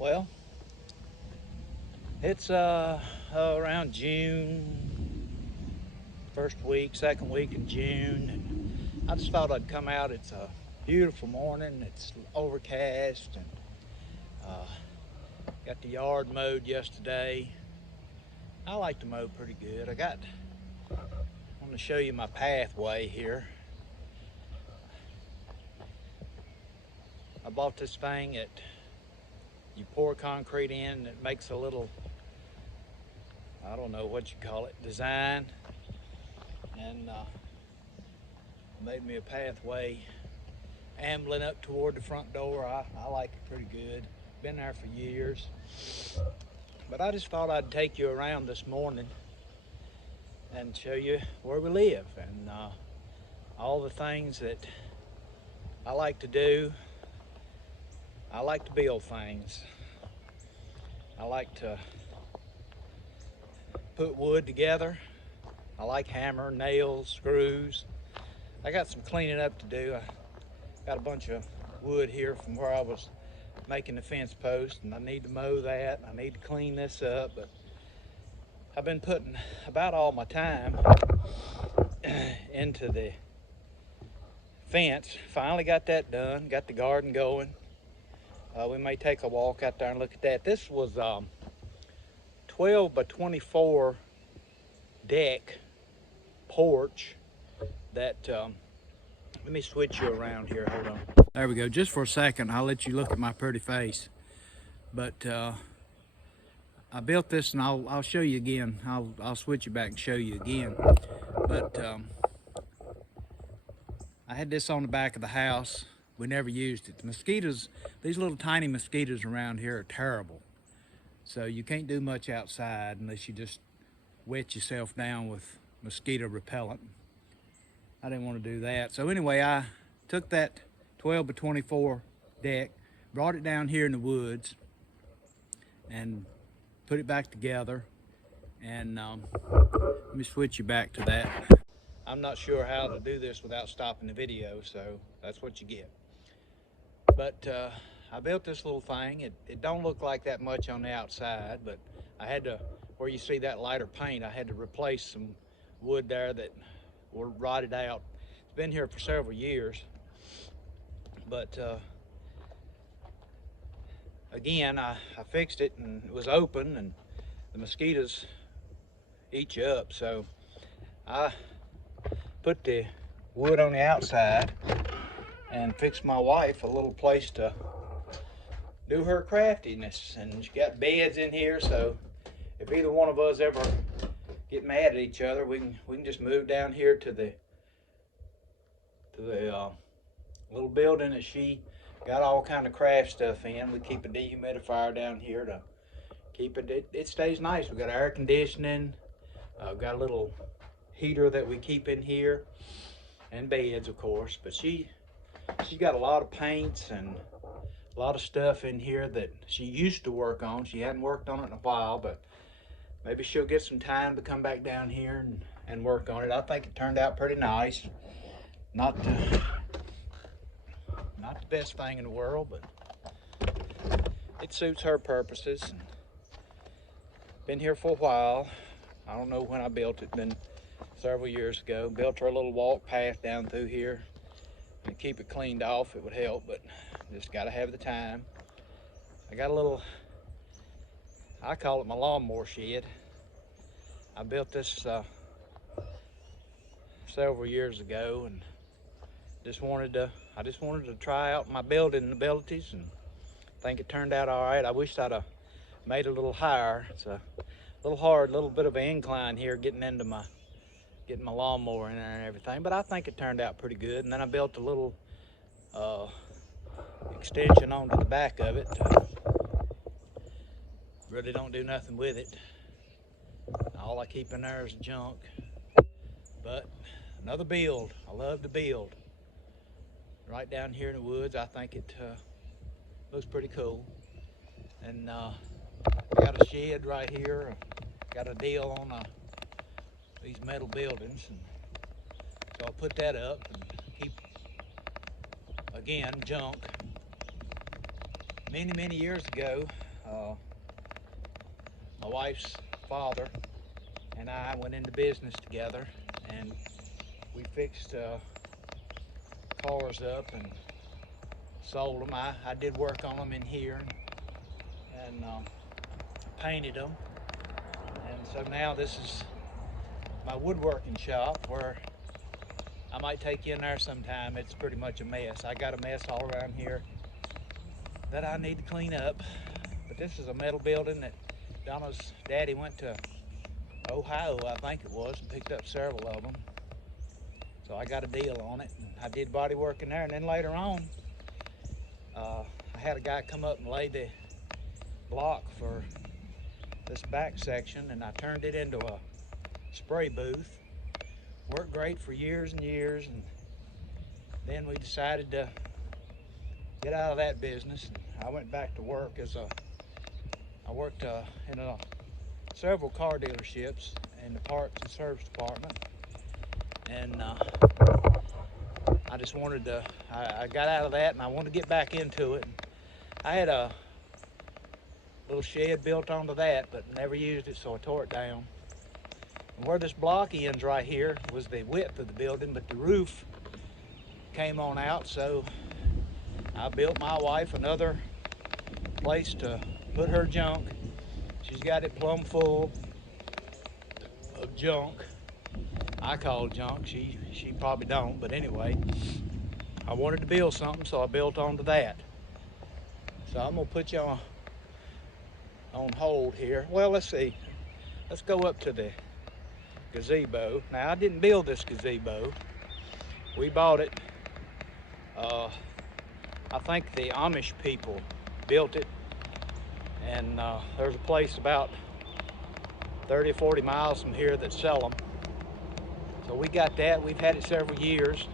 Well, it's around June, first week, second week in June, and I just thought I'd come out. It's a beautiful morning. It's overcast, and uh, got the yard mowed yesterday. I like to mow pretty good. I want to show you my pathway here. I bought this thing at you pour concrete in and it makes a little, I don't know what you call it, design, and made me a pathway ambling up toward the front door. I like it pretty good. Been there for years. But I just thought I'd take you around this morning and show you where we live and all the things that I like to do. I like to build things. I like to put wood together. I like hammer, nails, screws. I got some cleaning up to do. I got a bunch of wood here from where I was making the fence post, and I need to mow that. I need to clean this up, but I've been putting about all my time into the fence. Finally got that done, got the garden going. We may take a walk out there and look at that. This was 12 by 24 deck porch that, let me switch you around here, hold on. There we go, just for a second, I'll let you look at my pretty face. But I built this, and I'll show you again. I'll switch it back and show you again. But I had this on the back of the house. We never used it. The mosquitoes, these little tiny mosquitoes around here are terrible. So you can't do much outside unless you just wet yourself down with mosquito repellent. I didn't want to do that. So anyway, I took that 12 by 24 deck, brought it down here in the woods, and put it back together. And let me switch you back to that. I'm not sure how to do this without stopping the video, so that's what you get. But I built this little thing. It don't look like that much on the outside, but I had to, where you see that lighter paint, I had to replace some wood there that were rotted out. It's been here for several years, but again, I fixed it, and it was open, and the mosquitoes eat you up. So I put the wood on the outside and fixed my wife a little place to do her craftiness. And she got beds in here, so if either one of us ever get mad at each other, we can just move down here to the little building that she got all kind of craft stuff in. We keep a dehumidifier down here to keep it stays nice. We got air conditioning. Got a little heater that we keep in here, and beds, of course. But she's got a lot of paints and a lot of stuff in here that she used to work on. She hadn't worked on it in a while, but maybe she'll get some time to come back down here and work on it. I think it turned out pretty nice. Not the best thing in the world, but it suits her purposes. And been here for a while. I don't know when I built it. Been several years ago. Built her a little walk path down through here. And to keep it cleaned off, it would help, but just got to have the time. I got a little, I call it my lawnmower shed. I built this several years ago, and I just wanted to try out my building abilities, and I think it turned out all right. I wish I'd have made it a little higher. It's a little hard, little bit of an incline here getting my lawnmower in there and everything, but I think it turned out pretty good. And then I built a little extension onto the back of it. Really don't do nothing with it. All I keep in there is junk. But another build. I love to build. Right down here in the woods, I think it looks pretty cool. And I got a shed right here. Got a deal on these metal buildings, and so I'll put that up and keep, again, junk. Many years ago, My wife's father and I went into business together, and we fixed cars up and sold them. I did work on them in here and painted them. And so now this is my woodworking shop, where I might take you in there sometime. It's pretty much a mess. I got a mess all around here that I need to clean up. But this is a metal building that Donna's daddy went to Ohio, I think it was, and picked up several of them. So I got a deal on it. And I did body work in there, and then later on, I had a guy come up and lay the block for this back section, and I turned it into a spray booth. Worked great for years and years, and then we decided to get out of that business. And I went back to work I worked in several car dealerships in the parts and service department, and I just wanted to, I got out of that and I wanted to get back into it. I had a little shed built onto that, but never used it, so I tore it down. And where this block ends right here was the width of the building, but the roof came on out, so I built my wife another place to put her junk. She's got it plumb full of junk. I call it junk. She probably don't, but anyway, I wanted to build something, so I built onto that. So I'm gonna put you on hold here. Well, let's see. Let's go up to the gazebo. Now, I didn't build this gazebo. We bought it. I think the Amish people built it, and there's a place about 30 or 40 miles from here that sell them. So we got that. We've had it several years,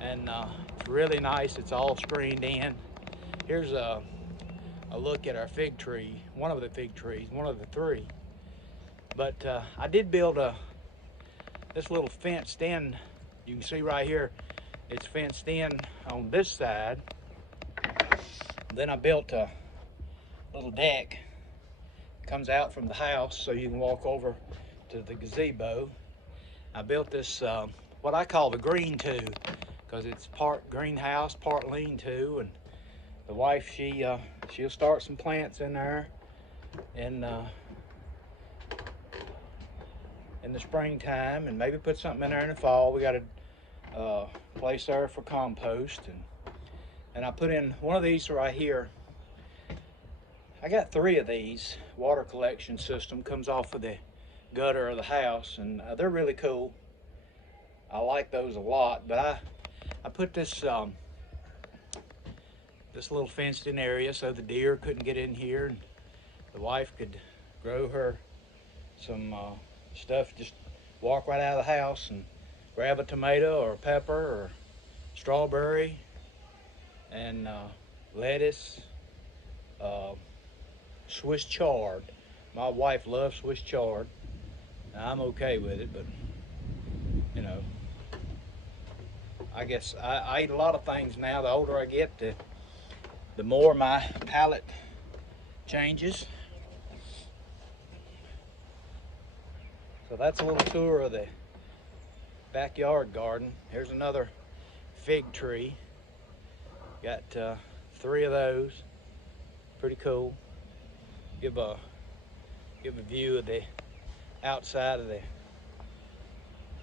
and it's really nice. It's all screened in. Here's a look at our fig tree, one of the fig trees, one of the three. But I did build this little fenced in. You can see right here, it's fenced in on this side. Then I built a little deck. Comes out from the house so you can walk over to the gazebo. I built this, what I call the green-to, because it's part greenhouse, part lean-to, and the wife, she'll start some plants in there in the springtime, and maybe put something in there in the fall. We got a place there for compost, and I put in one of these right here. I got 3 of these. Water collection system comes off of the gutter of the house, and they're really cool. I like those a lot, but I put this this little fenced in area so the deer couldn't get in here, and the wife could grow her some stuff, just walk right out of the house and grab a tomato or a pepper or strawberry and lettuce, Swiss chard. My wife loves Swiss chard. Now, I'm okay with it, but you know, I guess I eat a lot of things now. The older I get, the more my palate changes. So that's a little tour of the backyard garden. Here's another fig tree. Got 3 of those. Pretty cool. Give a view of the outside of the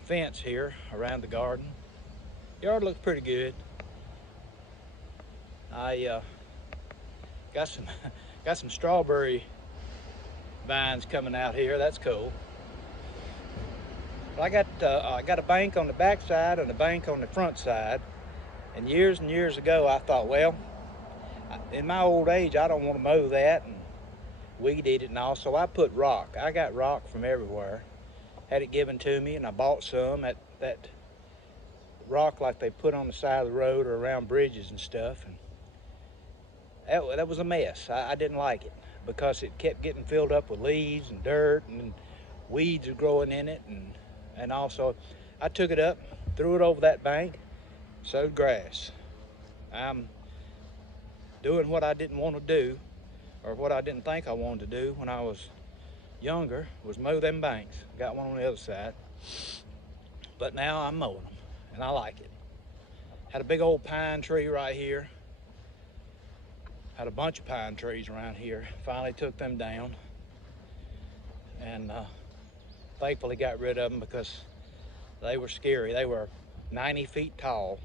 fence here around the garden. Yard looks pretty good. I got some strawberry vines coming out here. That's cool. But I got a bank on the back side and a bank on the front side. And years ago, I thought, well, in my old age, I don't want to mow that and weed eat it and all. So I put rock. I got rock from everywhere. Had it given to me, and I bought some at that rock like they put on the side of the road or around bridges and stuff. And that was a mess. I didn't like it because it kept getting filled up with leaves and dirt, and weeds are growing in it. And also, I took it up, threw it over that bank, sowed grass. I'm doing what I didn't want to do, or what I didn't think I wanted to do when I was younger, was mow them banks. Got one on the other side. But now I'm mowing them, and I like it. Had a big old pine tree right here. Had a bunch of pine trees around here. Finally took them down. And thankfully got rid of them because they were scary. They were 90 feet tall.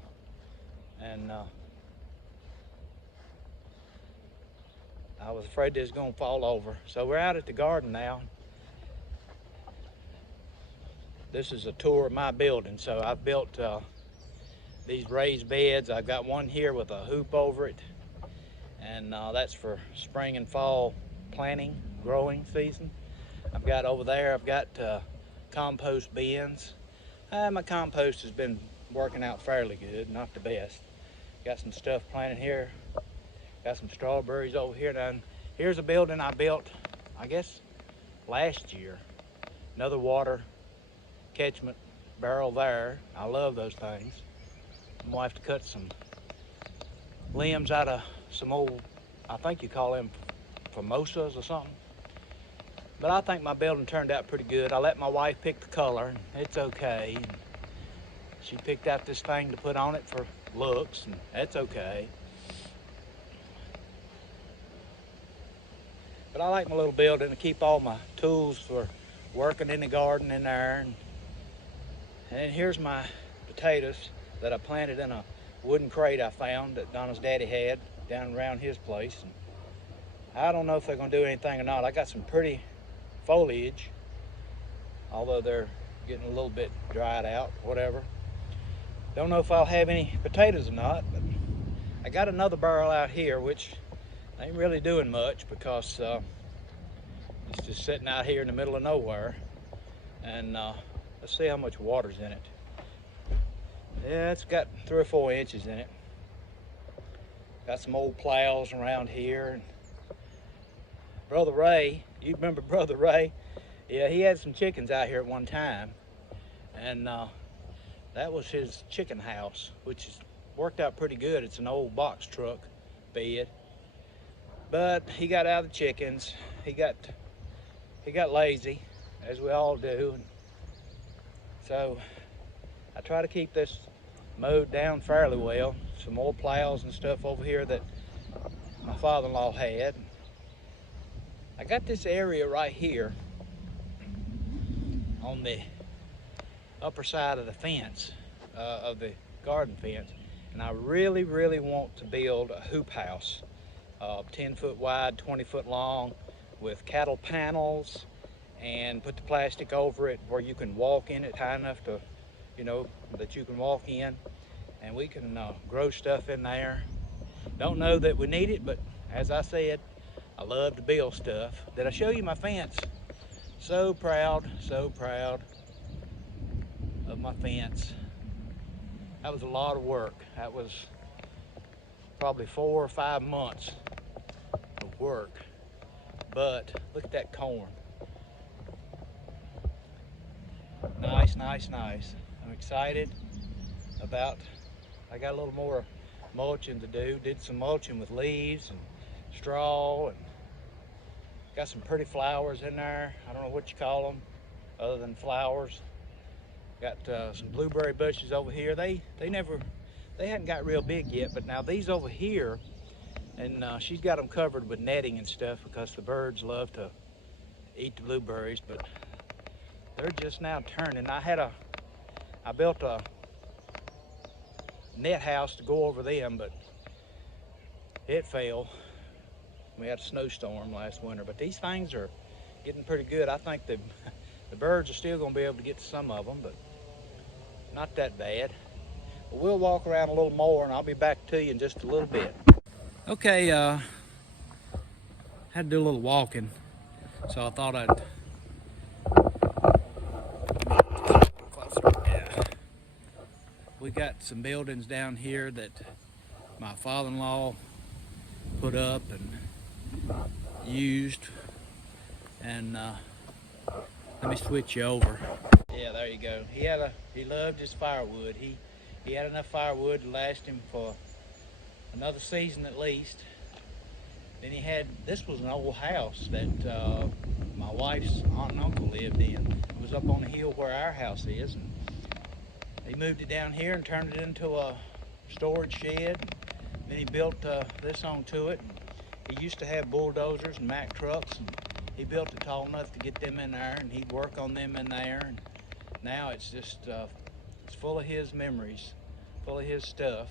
And I was afraid they was gonna fall over. So we're out at the garden now. This is a tour of my building. So I've built these raised beds. I've got one here with a hoop over it. And that's for spring and fall planting, growing season. I've got over there, I've got compost bins. My compost has been working out fairly good, not the best. Got some stuff planted here. Got some strawberries over here. Now, here's a building I built, I guess, last year. Another water catchment barrel there. I love those things. I'm gonna have to cut some limbs out of some old, I think you call them mimosas or something. But I think my building turned out pretty good. I let my wife pick the color, and it's okay. And she picked out this thing to put on it for looks, and that's okay. But I like my little building to keep all my tools for working in the garden in there. And here's my potatoes that I planted in a wooden crate I found that Donna's daddy had down around his place. And I don't know if they're gonna do anything or not. I got some pretty foliage, although they're getting a little bit dried out, whatever. Don't know if I'll have any potatoes or not, but I got another barrel out here, which ain't really doing much because it's just sitting out here in the middle of nowhere. And let's see how much water's in it. Yeah, it's got 3 or 4 inches in it. Got some old plows around here. And Brother Ray, you remember Brother Ray? Yeah, he had some chickens out here at one time. And that was his chicken house, which has worked out pretty good. It's an old box truck bed. But he got out of the chickens. He got lazy, as we all do. And so I try to keep this mowed down fairly well. Some old plows and stuff over here that my father-in-law had. I got this area right here on the upper side of the fence, of the garden fence, and I really, really want to build a hoop house, 10 foot wide, 20 foot long, with cattle panels, and put the plastic over it where you can walk in it high enough to, you know, that you can walk in, and we can grow stuff in there. Don't know that we need it, but as I said, I love to build stuff. Did I show you my fence? So proud of my fence. That was a lot of work. That was probably 4 or 5 months of work. But look at that corn. Nice, nice, nice. I'm excited about, I got a little more mulching to do. Did some mulching with leaves and straw, and got some pretty flowers in there. I don't know what you call them other than flowers. Got some blueberry bushes over here. They hadn't got real big yet, but now these over here, and she's got them covered with netting and stuff because the birds love to eat the blueberries, but they're just now turning. I built a net house to go over them, but it fell. We had a snowstorm last winter, but these things are getting pretty good. I think the birds are still gonna be able to get to some of them, but not that bad. But we'll walk around a little more and I'll be back to you in just a little bit. Okay, had to do a little walking, so I thought I'd yeah. We got some buildings down here that my father-in-law put up and used, and let me switch you over. Yeah, there you go. He loved his firewood. He had enough firewood to last him for another season at least. Then he had, this was an old house that my wife's aunt and uncle lived in. It was up on the hill where our house is. And he moved it down here and turned it into a storage shed. Then he built this onto it. He used to have bulldozers and Mack trucks, and he built it tall enough to get them in there, and he'd work on them in there. And now it's just, it's full of his memories, full of his stuff.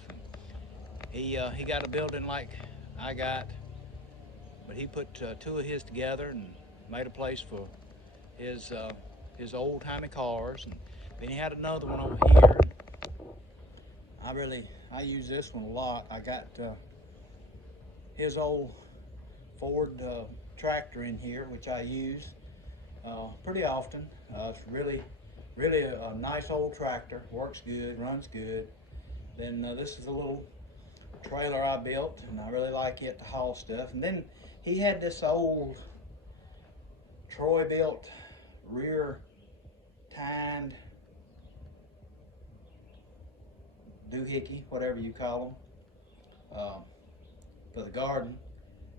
He got a building like I got, but he put two of his together and made a place for his old-timey cars. And then he had another one over here. I use this one a lot. I got his old Ford tractor in here, which I use pretty often. It's really a nice old tractor. Works good, runs good. Then this is a little trailer I built, and I really like it to haul stuff. And then he had this old Troy built rear tined doohickey, whatever you call them, for the garden,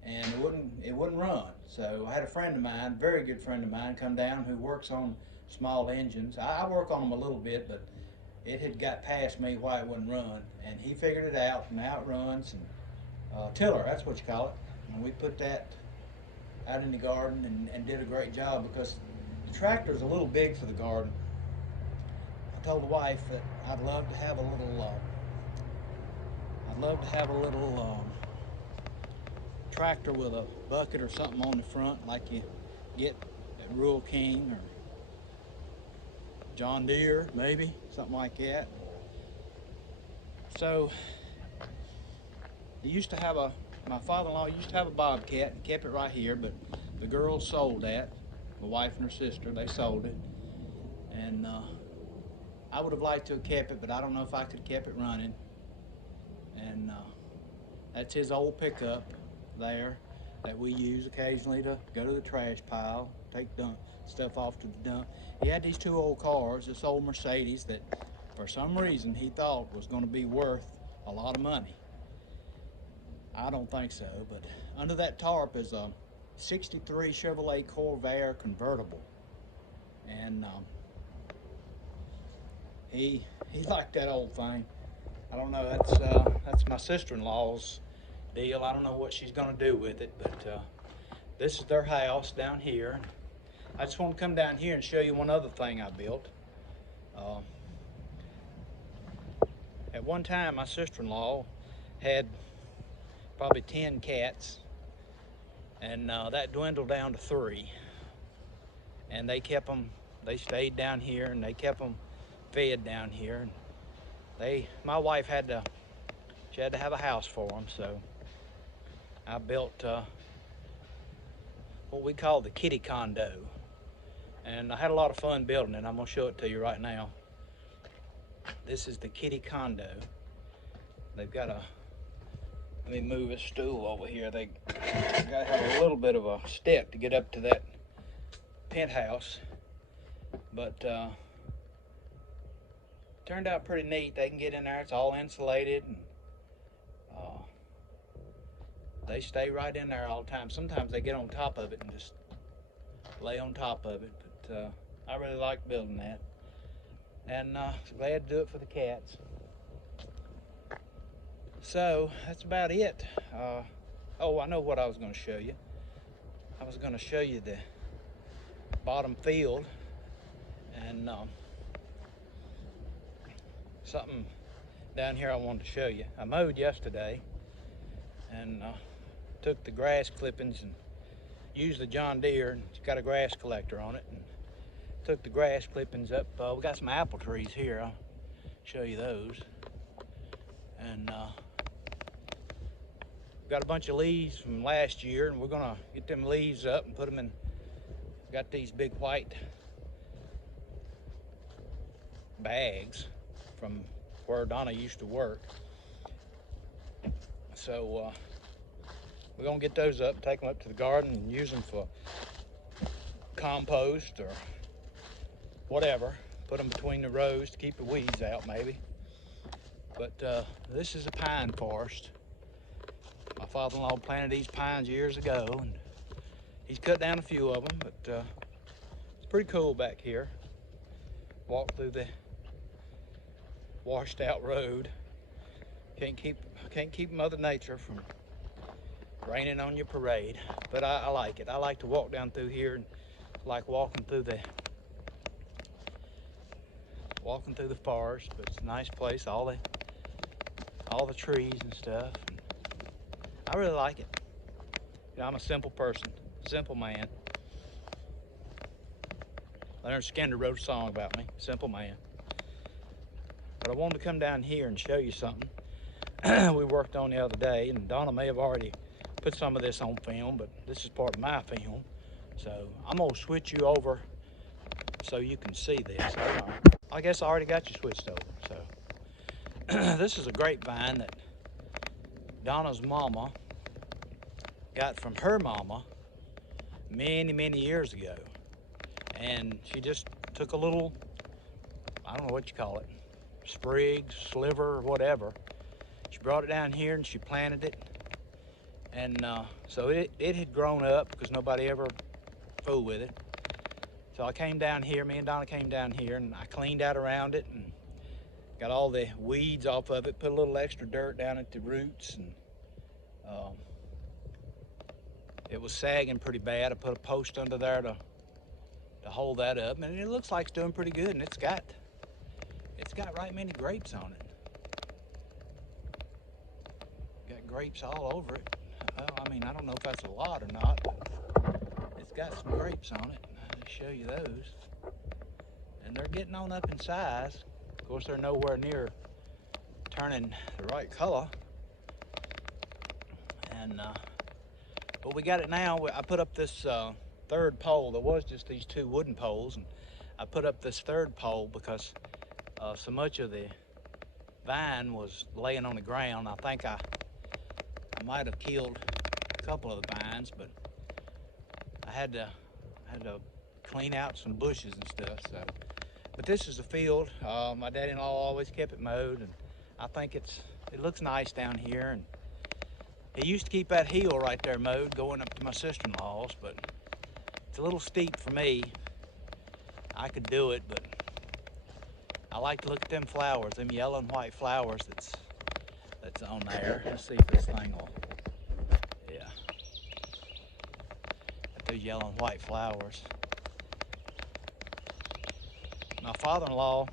and it wouldn't run. So I had a friend of mine, very good friend of mine, come down who works on small engines. I work on them a little bit, but it had got past me why it wouldn't run, and he figured it out, and now it runs. And tiller, that's what you call it. And we put that out in the garden and did a great job, because the tractor's a little big for the garden. I told the wife that I'd love to have a little tractor with a bucket or something on the front, like you get at Rural King or John Deere, maybe something like that. So my father-in-law used to have a Bobcat and kept it right here, but the girls sold that. My wife and her sister, they sold it, and I would have liked to have kept it, but I don't know if I could have kept it running. And that's his old pickup there that we use occasionally to go to the trash pile, take stuff off to the dump. He had these two old cars, this old Mercedes that for some reason he thought was going to be worth a lot of money. I don't think so, but under that tarp is a 63 Chevrolet Corvair convertible. And he liked that old thing. I don't know, that's my sister-in-law's deal. I don't know what she's gonna do with it, but this is their house down here. I just want to come down here and show you one other thing I built. At one time, my sister-in-law had probably 10 cats, and that dwindled down to 3. And they stayed down here, and they kept them fed down here. And my wife had to have a house for them, so I built what we call the kitty condo. And I had a lot of fun building it. I'm gonna show it to you right now. This is the kitty condo. They've got let me move this stool over here. They gotta have a little bit of a step to get up to that penthouse, but turned out pretty neat. They can get in there. It's all insulated, and they stay right in there all the time. Sometimes they get on top of it and just lay on top of it, but I really like building that, and glad to do it for the cats. So that's about it. Oh, I know what I was going to show you. I was going to show you the bottom field, and something down here I wanted to show you. I mowed yesterday and took the grass clippings and used the John Deere, and it's got a grass collector on it, and took the grass clippings up. We got some apple trees here. I'll show you those. And got a bunch of leaves from last year, and we're gonna get them leaves up and put them in. Got these big white bags from where Donna used to work. So we're gonna get those up, take them up to the garden and use them for compost or whatever. Put them between the rows to keep the weeds out maybe. But this is a pine forest. My father-in-law planted these pines years ago, and he's cut down a few of them, but it's pretty cool back here. Walk through the washed out road. Can't keep Mother Nature from raining on your parade, but I like it. I like to walk down through here, and like walking through the forest. But it's a nice place, all the trees and stuff. I really like it. You know, I'm a simple person, simple man. Leonard Skinner wrote a song about me, simple man. But I wanted to come down here and show you something we worked on the other day, and Donna may have already put some of this on film, but this is part of my film. So I'm gonna switch you over so you can see this. I guess I already got you switched over. So this is a grapevine that Donna's mama got from her mama many years ago. And she just took a little, I don't know what you call it, sprig, sliver, or whatever. She brought it down here and she planted it. And so it had grown up because nobody ever fooled with it. So I came down here, me and Donna came down here, and I cleaned out around it and got all the weeds off of it, put a little extra dirt down at the roots, and it was sagging pretty bad. I put a post under there to hold that up, and it looks like it's doing pretty good, and it's got right many grapes on it. Got grapes all over it. I mean, I don't know if that's a lot or not, but it's got some grapes on it. I'll show you those. And they're getting on up in size. Of course, they're nowhere near turning the right color. And but we got it now. I put up this third pole. There was just these two wooden poles, and I put up this third pole because so much of the vine was laying on the ground. I think I might have killed a couple of the vines, but I had to clean out some bushes and stuff. So, but this is a field. My daddy-in-law always kept it mowed, and I think it looks nice down here. And he used to keep that hill right there mowed, going up to my sister-in-law's, but it's a little steep for me. I could do it, but I like to look at them flowers, them yellow and white flowers that's on there. Let's see if this thing will, yeah. Got those yellow and white flowers. My father-in-law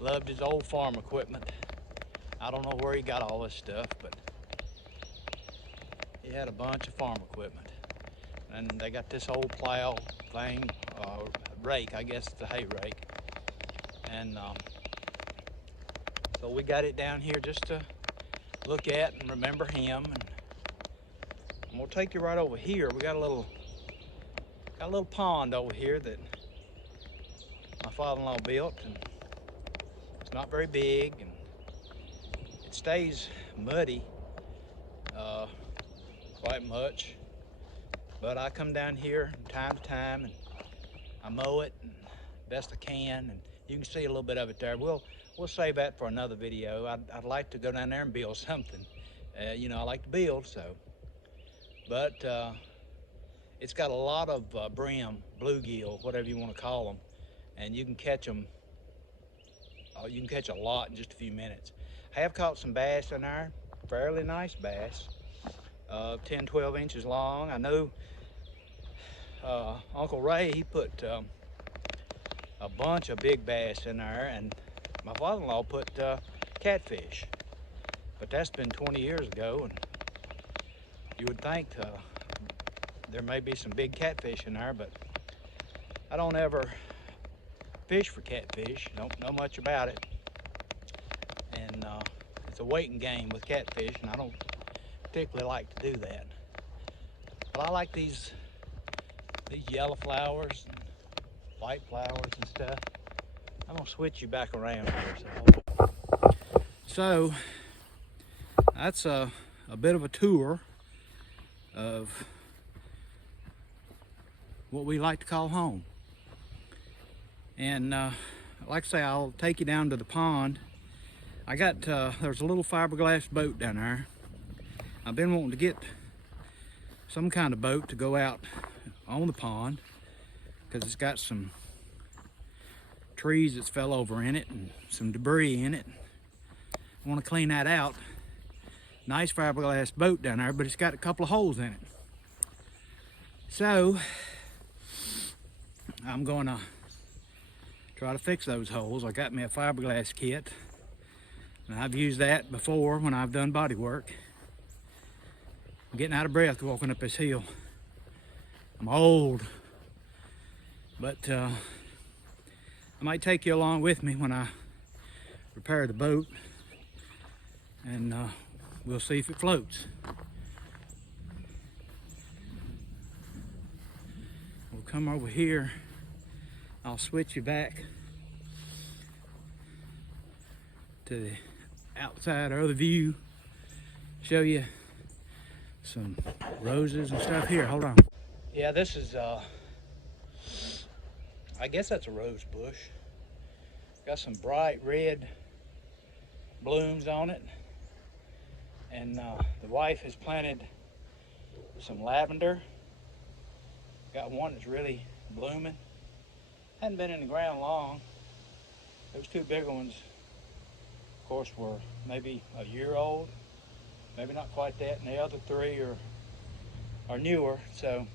loved his old farm equipment. I don't know where he got all this stuff, but he had a bunch of farm equipment. And they got this old plow thing, rake, I guess it's a hay rake. And so we got it down here just to look at and remember him. And we'll take you right over here. We got a little pond over here that my father-in-law built, and it's not very big, and it stays muddy quite much. But I come down here from time to time and I mow it best I can, and you can see a little bit of it there. We'll save that for another video. I'd like to go down there and build something. You know, I like to build, so. But it's got a lot of brim, bluegill, whatever you want to call them, and you can catch them. You can catch a lot in just a few minutes. I have caught some bass in there, fairly nice bass, 10, 12 inches long. I know Uncle Ray, he put a bunch of big bass in there, and my father-in-law put catfish. But that's been 20 years ago, and you would think there may be some big catfish in there, but I don't ever fish for catfish. Don't know much about it. And it's a waiting game with catfish, and I don't particularly like to do that. But I like these yellow flowers and white flowers and stuff. I'm gonna switch you back around here. So that's a bit of a tour of what we like to call home. And like I say, I'll take you down to the pond. I got, there's a little fiberglass boat down there. I've been wanting to get some kind of boat to go out on the pond because it's got some trees that's fell over in it and some debris in it. I want to clean that out. Nice fiberglass boat down there, but it's got a couple of holes in it. So I'm gonna try to fix those holes. I got me a fiberglass kit, and I've used that before when I've done body work. I'm getting out of breath walking up this hill. I'm old, but I might take you along with me when I repair the boat, and we'll see if it floats. We'll come over here. I'll switch you back to the outside or the view, show you some roses and stuff. Here, hold on. Yeah, this is I guess that's a rose bush. Got some bright red blooms on it, and the wife has planted some lavender. Got one that's really blooming. Hadn't been in the ground long. Those two bigger ones, of course, were maybe a year old, maybe not quite that, and the other three are newer. So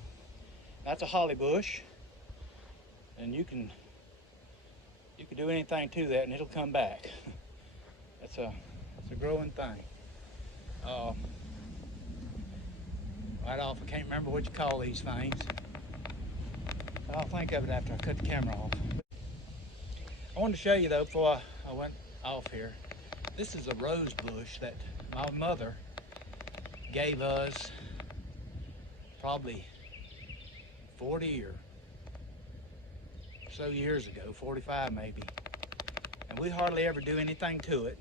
that's a holly bush, and you can do anything to that and it'll come back. It's a growing thing. Right off, I can't remember what you call these things. I'll think of it after I cut the camera off. I wanted to show you though before I went off here. This is a rose bush that my mother gave us probably 40 or so years ago, 45 maybe. And we hardly ever do anything to it.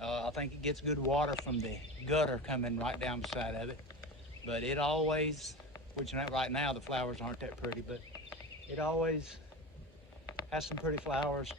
I think it gets good water from the gutter coming right down beside of it. But it always, which right now the flowers aren't that pretty, but it always has some pretty flowers.